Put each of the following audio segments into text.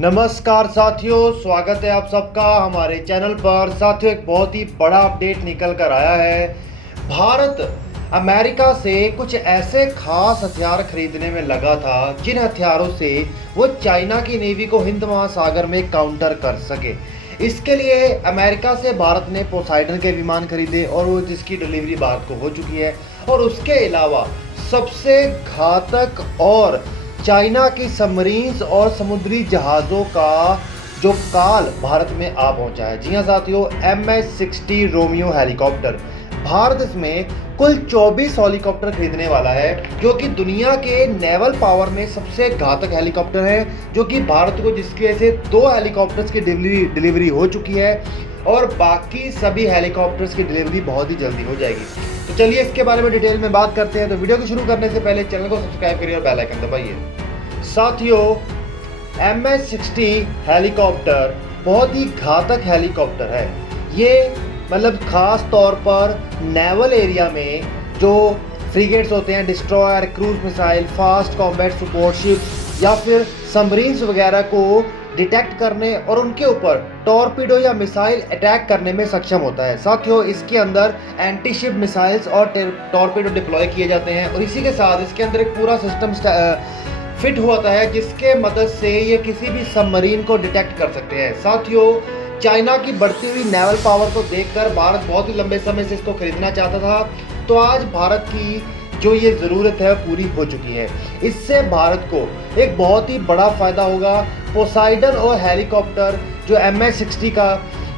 नमस्कार साथियों, स्वागत है आप सबका हमारे चैनल पर। साथियों, एक बहुत ही बड़ा अपडेट निकल कर आया है। भारत अमेरिका से कुछ ऐसे खास हथियार खरीदने में लगा था जिन हथियारों से वो चाइना की नेवी को हिंद महासागर में काउंटर कर सके। इसके लिए अमेरिका से भारत ने पोसाइडन के विमान खरीदे और वो जिसकी डिलीवरी भारत को हो चुकी है। और उसके अलावा सबसे घातक और चाइना की सबमरीन्स और समुद्री जहाज़ों का जो काल भारत में आ पहुंचा है। जी हाँ साथियों, MH-60 रोमियो हेलीकॉप्टर। भारत इसमें कुल 24 हेलीकॉप्टर खरीदने वाला है, जो कि दुनिया के नेवल पावर में सबसे घातक हेलीकॉप्टर है, जो कि भारत को जिसकी वजह से 2 हेलीकॉप्टर्स की डिलीवरी हो चुकी है और बाकी सभी हेलीकॉप्टर्स की डिलीवरी बहुत ही जल्दी हो जाएगी। तो चलिए इसके बारे में डिटेल में बात करते हैं। तो वीडियो को शुरू करने से पहले चैनल को सब्सक्राइब करिए और बेल आइकन दबाइए। साथियों, MH-60 हेलीकॉप्टर बहुत ही घातक हेलीकॉप्टर है। ये मतलब खास तौर पर नेवल एरिया में जो फ्रिगेट्स होते हैं, destroyer, cruise missile, fast combat support ship या फिर सबमरीन्स वगैरह को डिटेक्ट करने और उनके ऊपर टॉर्पीडो या मिसाइल अटैक करने में सक्षम होता है। साथियों, इसके अंदर एंटी शिप मिसाइल्स और टॉर्पीडो डिप्लॉय किए जाते हैं और इसी के साथ इसके अंदर एक पूरा सिस्टम फिट होता है जिसके मदद से ये किसी भी सबमरीन को डिटेक्ट कर सकते हैं। साथियों, चाइना की बढ़ती हुई नेवल पावर को देखकर भारत बहुत ही लंबे समय से इसको खरीदना चाहता था, तो आज भारत की जो ये ज़रूरत है पूरी हो चुकी है। इससे भारत को एक बहुत ही बड़ा फ़ायदा होगा। पोसाइडन और हेलीकॉप्टर जो MH-60 का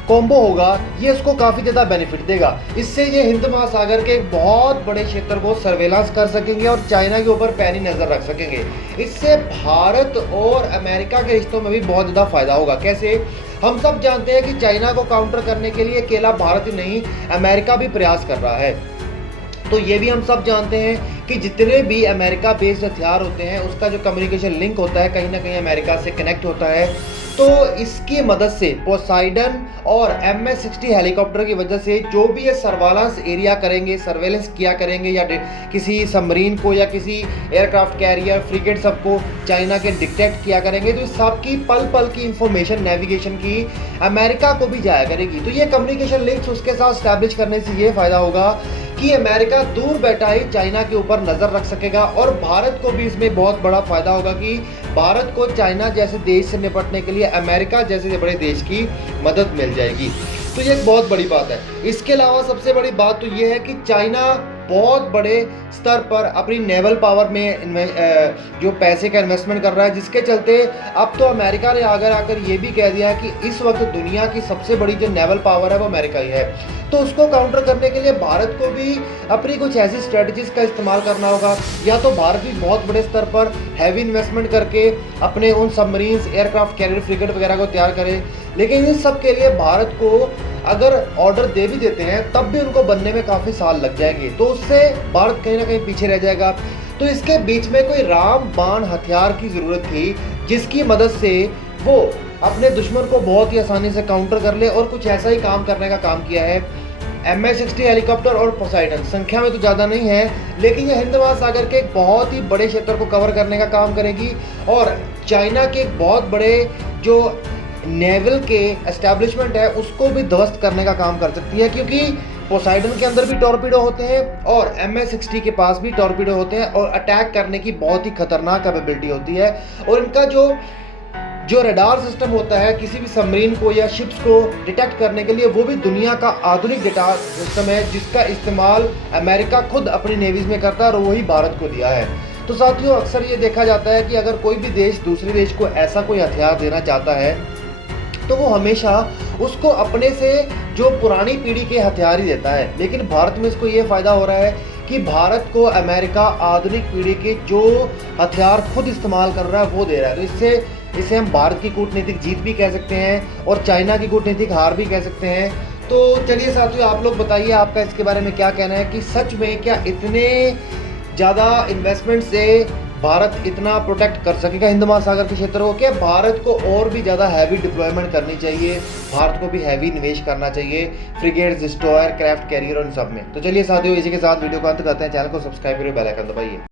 कॉम्बो होगा, ये इसको काफ़ी ज़्यादा बेनिफिट देगा। इससे ये हिंद महासागर के एक बहुत बड़े क्षेत्र को सर्वेलांस कर सकेंगे और चाइना के ऊपर पैनी नज़र रख सकेंगे। इससे भारत और अमेरिका के रिश्तों में भी बहुत ज़्यादा फ़ायदा होगा। कैसे? हम सब जानते हैं कि चाइना को काउंटर करने के लिए अकेला भारत ही नहीं, अमेरिका भी प्रयास कर रहा है। तो ये भी हम सब जानते हैं कि जितने भी अमेरिका बेस्ड हथियार होते हैं उसका जो कम्युनिकेशन लिंक होता है कहीं ना कहीं अमेरिका से कनेक्ट होता है। तो इसकी मदद से पोसाइडन और MH-60 हेलीकॉप्टर की वजह से जो भी ये सर्वेलेंस एरिया करेंगे, सर्वेलेंस किया करेंगे या किसी सबमरीन को या किसी एयरक्राफ्ट कैरियर, फ्रिगेट सबको चाइना के डिटेक्ट किया करेंगे, तो इस सब की पल पल की इंफॉर्मेशन नेविगेशन की अमेरिका को भी जाया करेगी। तो ये कम्युनिकेशन लिंक्स उसके साथ स्टैब्लिश करने से ये फ़ायदा होगा कि अमेरिका दूर बैठा ही चाइना के ऊपर नज़र रख सकेगा और भारत को भी इसमें बहुत बड़ा फ़ायदा होगा कि भारत को चाइना जैसे देश से निपटने के लिए अमेरिका जैसे बड़े देश की मदद मिल जाएगी। तो ये एक बहुत बड़ी बात है। इसके अलावा सबसे बड़ी बात तो ये है कि चाइना बहुत बड़े स्तर पर अपनी नेवल पावर में जो पैसे का इन्वेस्टमेंट कर रहा है, जिसके चलते अब तो अमेरिका ने आकर ये भी कह दिया है कि इस वक्त दुनिया की सबसे बड़ी जो नेवल पावर है वो अमेरिका ही है। तो उसको काउंटर करने के लिए भारत को भी अपनी कुछ ऐसी स्ट्रेटजीज का इस्तेमाल करना होगा। या तो भारत भी बहुत बड़े स्तर पर हैवी इन्वेस्टमेंट करके अपने उन सबमरीन्स, एयरक्राफ्ट कैरियर, फ्रिगेट वगैरह को तैयार करे, लेकिन इन सब के लिए भारत को अगर ऑर्डर दे भी देते हैं तब भी उनको बनने में काफ़ी साल लग जाएंगे, तो उससे भारत कहीं ना कहीं पीछे रह जाएगा। तो इसके बीच में कोई रामबाण हथियार की ज़रूरत थी जिसकी मदद से वो अपने दुश्मन को बहुत ही आसानी से काउंटर कर ले, और कुछ ऐसा ही काम करने का काम किया है। MH-60 हेलीकॉप्टर और पोसाइडन संख्या में तो ज़्यादा नहीं है, लेकिन ये हिंद महासागर के एक बहुत ही बड़े क्षेत्र को कवर करने का काम करेगी और चाइना के एक बहुत बड़े जो नेवल के एस्टैब्लिशमेंट है उसको भी ध्वस्त करने का काम कर सकती है, क्योंकि पोसाइडन के अंदर भी टॉर्पीडो होते हैं और MH-60 के पास भी टॉर्पीडो होते हैं और अटैक करने की बहुत ही खतरनाक कैपेबिलिटी होती है। और इनका जो रडार सिस्टम होता है किसी भी सबमरीन को या शिप्स को डिटेक्ट करने के लिए, वो भी दुनिया का आधुनिक रडार सिस्टम है जिसका इस्तेमाल अमेरिका खुद अपनी नेवीज में करता है और वही भारत को दिया है। तो साथियों, अक्सर ये देखा जाता है कि अगर कोई भी देश दूसरे देश को ऐसा कोई हथियार देना चाहता है तो वो हमेशा उसको अपने से जो पुरानी पीढ़ी के हथियार ही देता है, लेकिन भारत में इसको ये फ़ायदा हो रहा है कि भारत को अमेरिका आधुनिक पीढ़ी के जो हथियार खुद इस्तेमाल कर रहा है वो दे रहा है। तो इसे हम भारत की कूटनीतिक जीत भी कह सकते हैं और चाइना की कूटनीतिक हार भी कह सकते हैं। तो चलिए साथियों, आप लोग बताइए आपका इसके बारे में क्या कहना है कि सच में क्या इतने ज़्यादा इन्वेस्टमेंट से भारत इतना प्रोटेक्ट कर सकेगा हिंद महासागर के क्षेत्र को? क्या भारत को और भी ज़्यादा हैवी डिप्लॉयमेंट करनी चाहिए, भारत को भी हैवी निवेश करना चाहिए फ्रिगेट्स, डिस्ट्रॉयर, क्राफ्ट कैरियर और इन सब में? तो चलिए साथियों, इसी के साथ वीडियो को अंत करते हैं। चैनल को सब्सक्राइब करिए, बेल आइकन दबाइए।